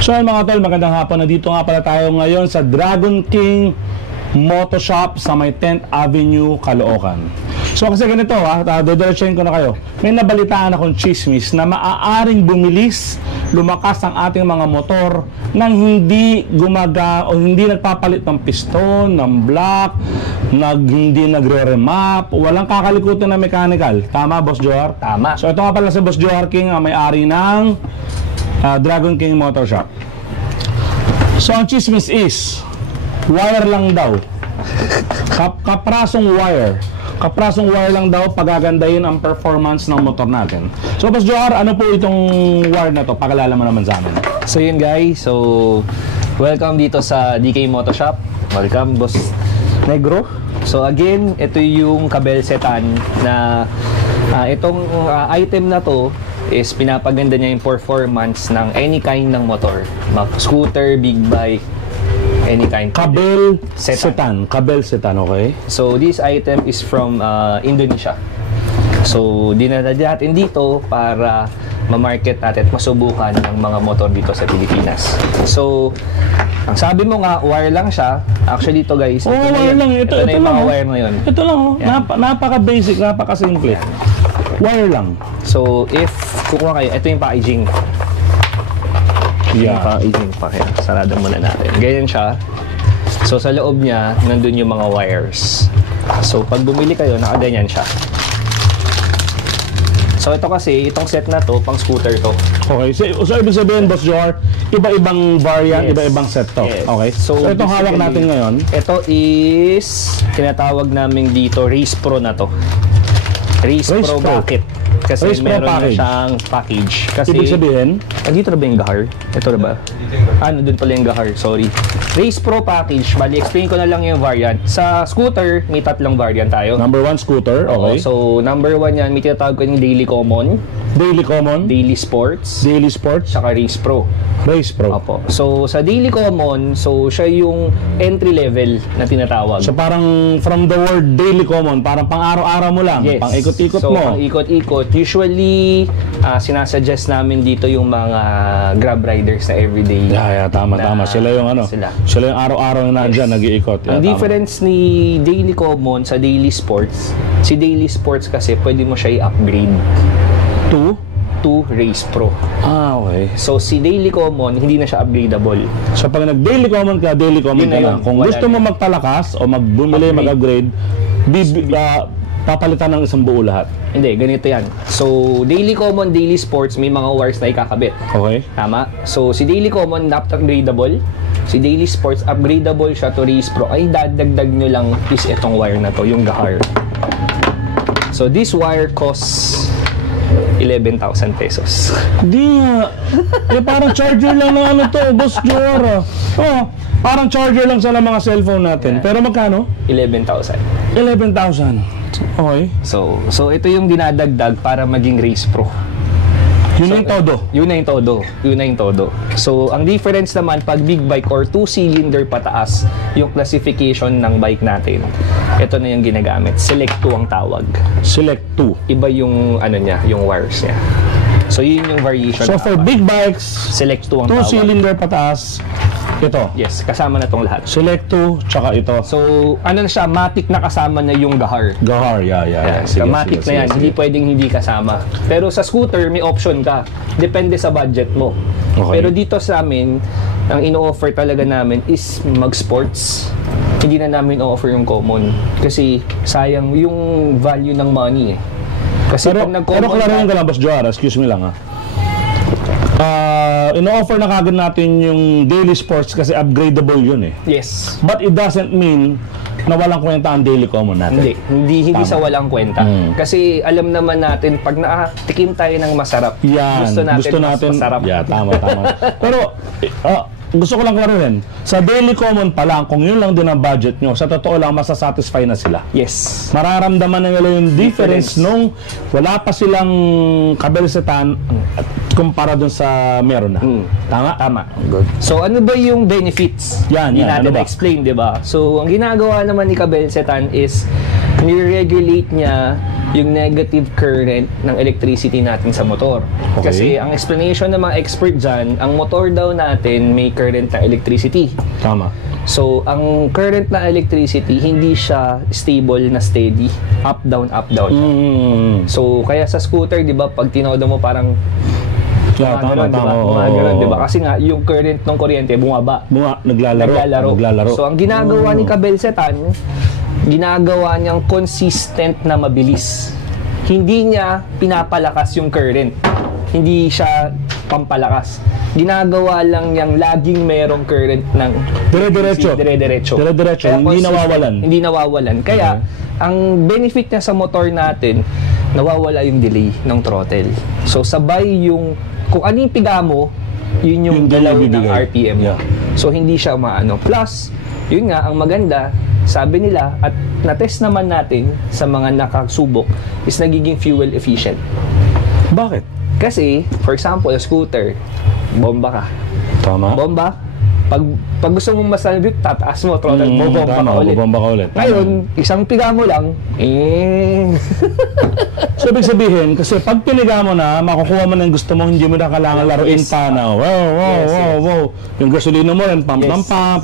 So mga tol, magandang hapon. Nandito nga pala tayo ngayon sa Dragon King Moto Shop sa may 10th Avenue, Caloocan. So kasi ganito dodiretsahin ko na kayo. May nabalitaan akong chismis na maaaring bumilis, lumakas ang ating mga motor nang hindi hindi nagpapalit ng piston, ng block, hindi nagre-remap, walang kakalikutan na mechanical. Tama, Boss Johar? Tama. So ito nga pala si Boss Johar King, ang may-ari ng Dragon King Motor Shop. So ang chismis is wire lang daw. Kaprasong wire lang daw pagagandahin ang performance ng motor natin. So Boss Johar, ano po itong wire na to? Pakilala mo naman sa amin. So yun guys, so welcome dito sa DK Moto Shop. Welcome Boss Negro. So again, ito yung kabelsetan na itong item na to is pinapaganda niya yung performance ng any kind ng motor. Scooter, big bike, any kind. Kabelsetan, okay? So this item is from Indonesia. So dinala natin dito para ma-market natin at masubukan ng mga motor dito sa Pilipinas. So ang sabi mo nga, wire lang siya. Actually ito guys, ito wire lang. Ito na yung lang, mga wire na yun. Ito lang, napaka-basic, napaka-simple. Wire lang. So if kukuha kayo, ito yung packaging. Yeah. Yung packaging pa kaya. Sarado muna natin. Ganyan siya. So sa loob niya, nandun yung mga wires. So pag bumili kayo, nakaganyan siya. So ito kasi, itong set na to, pang scooter to. Okay, so ibig sabihin, Boss Johar, iba-ibang variant, yes, iba-ibang set to. Yes. Okay, so itong hawak natin ngayon, ito is, tinatawag namin dito, Race Pro na to. Race Pro Bucket. Kasi Race Pro meron package. na siyang package. Kasi, ibig sabihin, dito na ba yung gahar? Ito na ba? Doon pala yung gahar, sorry. Race Pro package, bali, explain ko na lang yung variant. Sa scooter, may tatlong variant tayo. Number 1 scooter, okay. So, number 1 yan, may tinatawag ko yung Daily Common. Daily Common. Daily Sports. Daily Sports. Saka Race Pro. Race Pro. Opo. So, sa Daily Common, so siya yung entry level na tinatawag. So, parang from the word Daily Common, parang pang-araw-araw mo lang. Yes. Pang-ikot-ikot so, mo. Pang-ikot-ikot. Usually, sinasuggest namin dito yung mga Grab riders na everyday. Tama. Sila yung Sila yung araw-araw na nandyan, nag-iikot. Ang difference ni Daily Common sa Daily Sports, si Daily Sports kasi pwede mo siya i-upgrade. To Race Pro. Okay. So, si Daily Common, hindi na siya upgradable. So, pag nag-Daily Common ka, Daily Common ka lang. Kung gusto mo magpalakas o magbumili, mag-upgrade, papalitan ng isang buo lahat. Hindi, ganito yan. So, Daily Common, Daily Sports, may mga wires na ikakabit. Okay. Tama? So, si Daily Common, not upgradable. Si Daily Sports, upgradable siya to Race Pro. Ay, dadagdag nyo lang is itong wire na to, yung gahar. So, this wire costs 11,000 pesos. Hindi nga. Parang charger lang ng to, Boss Johar. Parang charger lang sa mga cellphone natin. Pero magkano? 11,000. 11,000. Okay. So ito yung dinadagdag para maging Race Pro. Yun na yung todo. So, ang difference naman, pag big bike or 2-cylinder pataas, yung classification ng bike natin, ito na yung ginagamit. Select 2 ang tawag. Select 2. Iba yung, yung wires niya. So, yun yung variation. So, for big bikes, Select 2 ang tawag. 2-cylinder pataas, ito. Yes, kasama na tong lahat. Select 2, tsaka ito. So, na siya, matic na kasama na yung gahar. Gahar, yeah. Sige, matic na yan. Sige. Hindi pwedeng hindi kasama. Pero sa scooter, may option ka. Depende sa budget mo. Okay. Pero dito sa amin, ang ino-offer talaga namin is mag-sports. Hindi na namin offer yung common. Kasi sayang yung value ng money eh. Kasi pero klaro yung galang, Boss Johar, excuse me lang ino-offer na kagad natin yung Daily Sports kasi upgradable yun eh. Yes. But it doesn't mean na walang kwenta ang Daily Common natin. Hindi sa walang kwenta. Kasi alam naman natin, pag nakatikim tayo ng masarap, gusto natin mas masarap. Yeah, tama. Pero, gusto ko lang klaruhin, sa Daily Common pa lang, kung yun lang din ang budget nyo, sa totoo lang, masasatisfy na sila. Yes. Mararamdaman na nila yung difference nung wala pa silang kabelsetan kumpara dun sa meron na. Tama. Good. So, ano ba yung benefits? Yan, Hindi natin ano ba? explain, di ba? So, ang ginagawa naman ni kabelsetan is Ni-regulate niya yung negative current ng electricity natin sa motor. Okay. Kasi ang explanation ng mga expert dyan, ang motor daw natin may current na electricity. Tama. So, ang current na electricity, hindi siya stable na steady. Up, down siya. So, kaya sa scooter, di ba, pag tinodo mo parang Tama. di ba? Kasi nga, yung current ng kuryente, bumaba. Naglalaro. So, ang ginagawa ni Kabelsetan, ginagawa niyang consistent na mabilis. Hindi niya pinapalakas yung current. Hindi siya pampalakas. Ginagawa lang niyang laging merong current ng dire-diretso. Hindi nawawalan. Kaya, ang benefit niya sa motor natin, nawawala yung delay ng throttle. So, sabay yung, kung ano yung piga mo, yun yung galaw ng RPM. Yeah. So, hindi siya maano. Plus, yun nga, ang maganda, sabi nila, at na-test naman natin sa mga nakasubok, is nagiging fuel efficient. Bakit? Kasi, for example, scooter, bomba ka. Tama. Bomba, pag gusto mong mas nalabit, tataas mo, throttle, bomba ka ulit. Ngayon, isang piga mo lang, So, ibig sabihin, kasi pag piniga mo na, makukuha mo ng gusto mo, hindi mo na kailangan laruin pa na, wow. Yung gasolina mo rin, pump,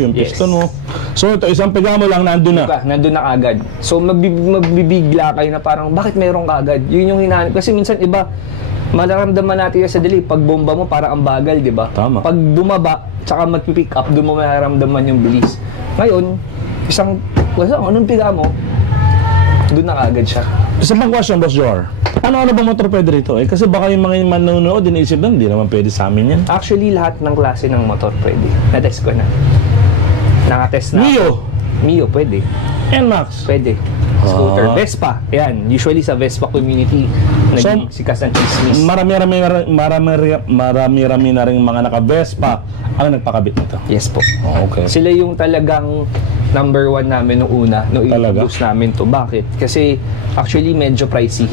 yung piston mo. So, ito, isang piga mo lang, nandun na. Nandun na agad. So, magbibigla kayo na parang, bakit meron ka agad? Yun yung hinahanap. Kasi minsan, iba, mararamdaman natin sa delay, pag bomba mo, parang ang bagal, di ba? Tama. Pag bumaba, tsaka mag-pick up, doon mo mararamdaman yung bilis. Ngayon, anong piga mo, doon na agad siya. Isang pang question, Boss Jor. Ano ba motor pwede rito? Kasi baka yung mga manonood, iniisip doon, hindi naman pwede sa amin yan. Actually, lahat ng klase ng motor pwede. Na-test ko na. Nakatest na. Mio, pwede. NMAX? Pwede. Scooter. Vespa. Yan. Usually sa Vespa community, naging sikas ng chismis. Marami na rin mga naka-Vespa ang nagpakabit nito. Yes po. Okay. Sila yung talagang number 1 namin nung una, nung i-introduce namin to. Bakit? Kasi actually medyo pricey.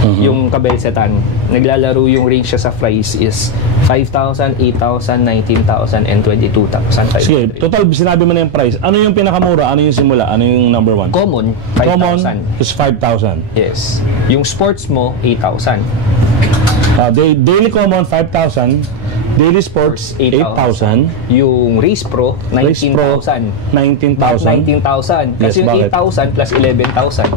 Yung Kabelsetan. Naglalaro yung range siya sa price is 5,000, 8,000, 19,000, and 22,500. Sige, total sinabi mo na yung price. Ano yung pinakamura? Ano yung simula? Ano yung number 1? Common, 5,000. Common is 5,000. Yes. Yung sports mo, 8,000. Daily common, 5,000. Daily sports, 8,000. Yung Race Pro, 19,000. 19,000. Kasi yung 8,000 plus 11,000.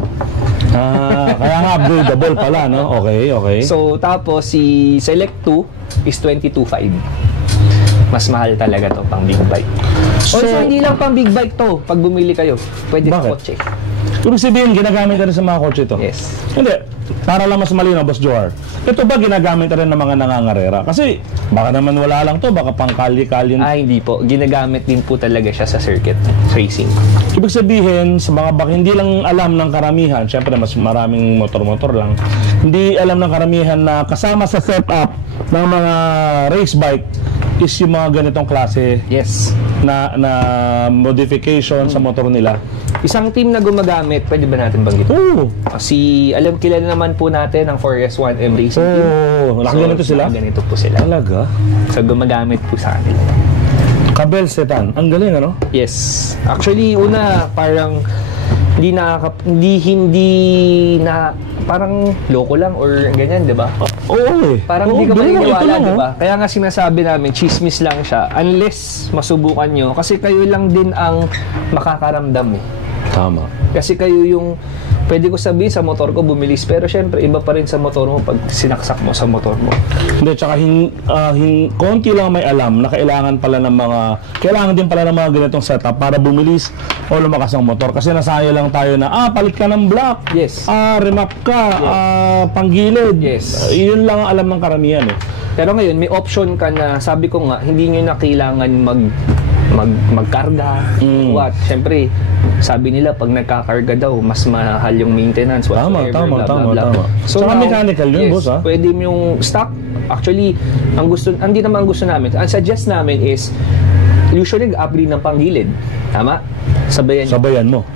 Kaya nga upgradable pala, no? Okay. So, tapos si Select 2 is 22,500. Mas mahal talaga to pang big bike. So, hindi lang pang big bike to. Pag bumili kayo, pwede sa kotse. Ibig sabihin, ginagamit na rin sa mga kotse ito? Yes. Hindi. Para lang mas malinaw, Boss Joar. Ito ba ginagamit na rin ng mga nangangarera? Kasi baka naman wala lang to, baka pang kalye-kalye. Hindi po. Ginagamit din po talaga siya sa circuit racing. Ibig sabihin, sa mga baka hindi lang alam ng karamihan, syempre mas maraming motor-motor lang, hindi alam ng karamihan na kasama sa setup ng mga race bike is yung mga ganitong klase na modification sa motor nila. Isang team na gumagamit, pwede ba natin banggit? Kilala naman po natin ang 4S1M Racing Team. Nakaganito sila? Nakaganito po sila. Talaga? So, gumagamit po sa atin. Kabelsetan. Ang galing, ano? Yes. Actually, una, parang parang loko lang or ganyan, di ba? Parang hindi ka maniniwala, di ba? Kaya nga sinasabi namin, chismis lang siya. Unless masubukan nyo. Kasi kayo lang din ang makakaramdam eh. Tama. Kasi kayo yung, pwede ko sabihin sa motor ko bumilis, pero syempre iba pa rin sa motor mo pag sinaksak mo sa motor mo. Hindi, tsaka konti lang may alam na kailangan din pala ng mga ganitong setup para bumilis o lumakas ang motor. Kasi nasaya lang tayo na, palit ka ng block. Yes. Remap ka, panggilid. Yes. Yun lang ang alam ng karamihan eh. Pero ngayon, may option ka na, sabi ko nga, hindi nyo na kailangan magkarga. Siyempre, sabi nila pag nagkakarga daw, mas mahal yung maintenance. Tama. So, saka mechanical yun, boss, ha? Pwede yung stock. Actually, hindi naman ang gusto namin. Ang suggest namin is, usually, upgrade ng panggilid. Tama? Sabayan mo.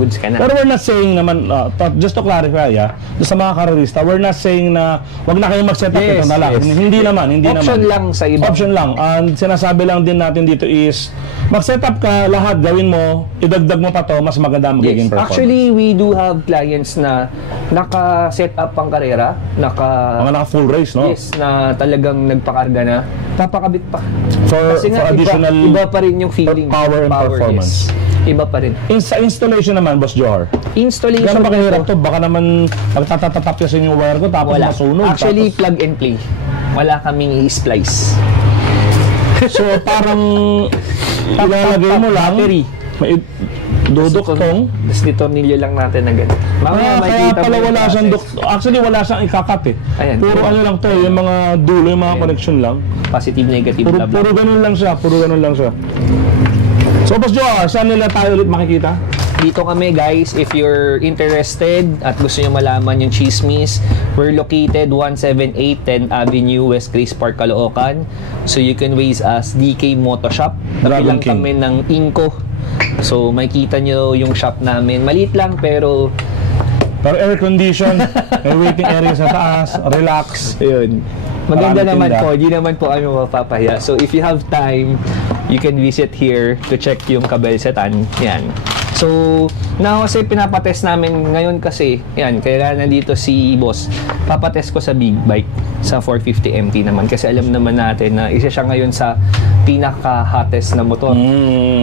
goods ka na. Pero we're not saying naman, just to clarify, sa mga karerista, we're not saying na wag na kayong mag-set up ito na lang. Hindi naman. Option lang sa iba. Option lang. And sinasabi lang din natin dito is, mag-set up ka, lahat gawin mo, idagdag mo pa to, mas maganda ang magiging performance. Actually, we do have clients na naka-set up pang karera, mga naka-full race, no? Yes, na talagang nagpakarga na, papakabit pa. Kasi for additional iba pa rin yung feeling. Power and performance. Yes. Iba pa rin. Sa installation naman, Boss Johar. Installation. Gano'n ba kahirap to? Baka naman magtatatap kasi yung wire ko tapos masunog. Actually, plug and play. Wala kaming i-splice. So, parang ilalagay mo lang. Battery. May duduktong. Tapos nitornilyo lang natin na gano'n. Kaya pala wala siyang actually, wala siyang ikakat eh. Ayan, puro ano lang to, yung mga dulo, yung mga connection lang. Positive, negative, blah, blah. Puro ganun lang siya. So, Boss Johar, saan nila tayo ulit makikita? Dito kami guys, if you're interested at gusto nyo malaman yung chismis, we're located 178 10 Avenue, West Grace Park, Caloocan. So you can waze us DK Moto Shop. Tabi lang kami ng Inco. So makikita nyo yung shop namin. Maliit lang pero air condition, may waiting area sa taas, relax. Ayun. Maganda naman po, di naman po kami mapapahiya. So if you have time, you can visit here to check yung kabelsetan. Yan. So, now kasi pinapatest namin ngayon kasi, yan, kaya nandito si boss, papatest ko sa big bike, sa 450 MT naman. Kasi alam naman natin na isa siya ngayon sa pinaka-hottest na motor.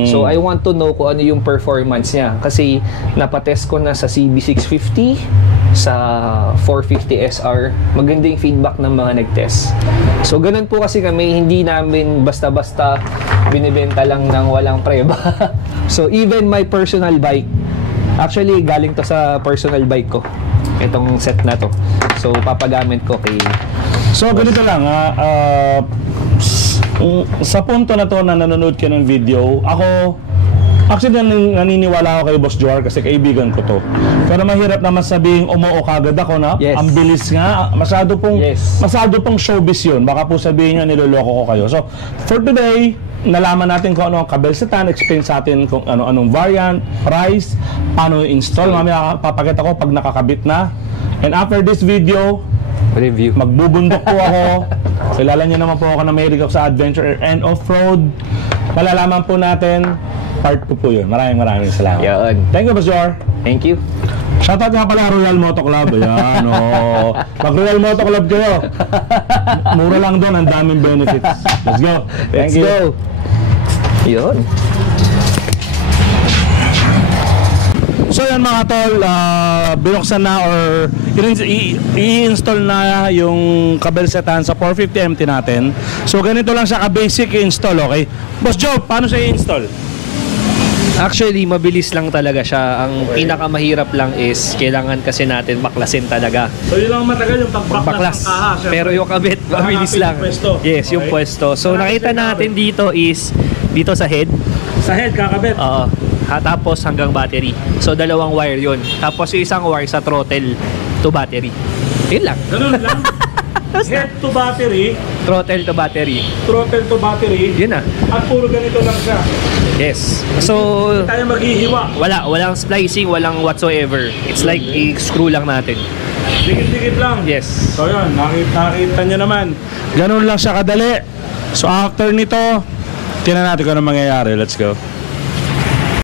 So, I want to know kung ano yung performance niya. Kasi, napatest ko na sa CB650, sa 450 SR, maganda yung feedback ng mga nag-test. So, ganun po kasi kami, hindi namin basta-basta binibenta lang ng walang preba. So, even my personal bike, actually, galing to sa personal bike ko, itong set na to. So, papagamit ko kay... So, ganito lang, sa punto na to na nanonood ka ng video, ako, actually, naniniwala ako kay Boss Johar kasi kaibigan ko to. Pero mahirap naman sabihin, umuo kagad ako na. Yes. Ang bilis nga. Masyado pong showbiz yun. Baka po sabihin nyo, niloloko ko kayo. So, for today, nalaman natin kung ano ang kabelsetan, explain sa atin kung anong variant, price, paano install. Mamaya papakita ko pag nakakabit na. And after this video, review. Magbubundok po ako. Kilala niyo naman po ako na mahilig ako sa adventure and off-road. Malalaman po natin, part ko po yun. Maraming salamat. Yan. Thank you, Boss Johar. Thank you. Shoutout nga pala Royal Moto Club. Ayan, oh. Pag Royal Moto Club kayo, mura lang doon, ang daming benefits. Let's go. Thank you. Let's go. Yun. So yan mga tol, binuksan na or i-install na yung kabelsetan sa 450 MT natin. So ganito lang siya ka-basic i-install, okay? Boss Joe, paano siya i-install? Actually, mabilis lang talaga siya. Ang pinakamahirap lang is kailangan kasi natin baklasin talaga. So yun lang matagal yung pagbaklas ng kaha. Pero yung kabit, mabilis lang. Yes, yung pwesto. So nakita natin dito is dito sa head. Sa head kakabit? Oo. Tapos hanggang battery. So dalawang wire yun. Tapos yung isang wire sa throttle to battery. Yun lang. Ganun lang? Head to battery. Throttle to battery. Throttle to battery. Yun na. At puro ganito lang siya. Yes. So, hindi tayo maghihiwa. Walang splicing, walang whatsoever. It's like i-screw lang natin. Dikit-dikit lang. Yes. So yun, nakita nyo naman. Ganun lang siya kadali. So after nito, tingnan natin kung ano mangyayari. Let's go.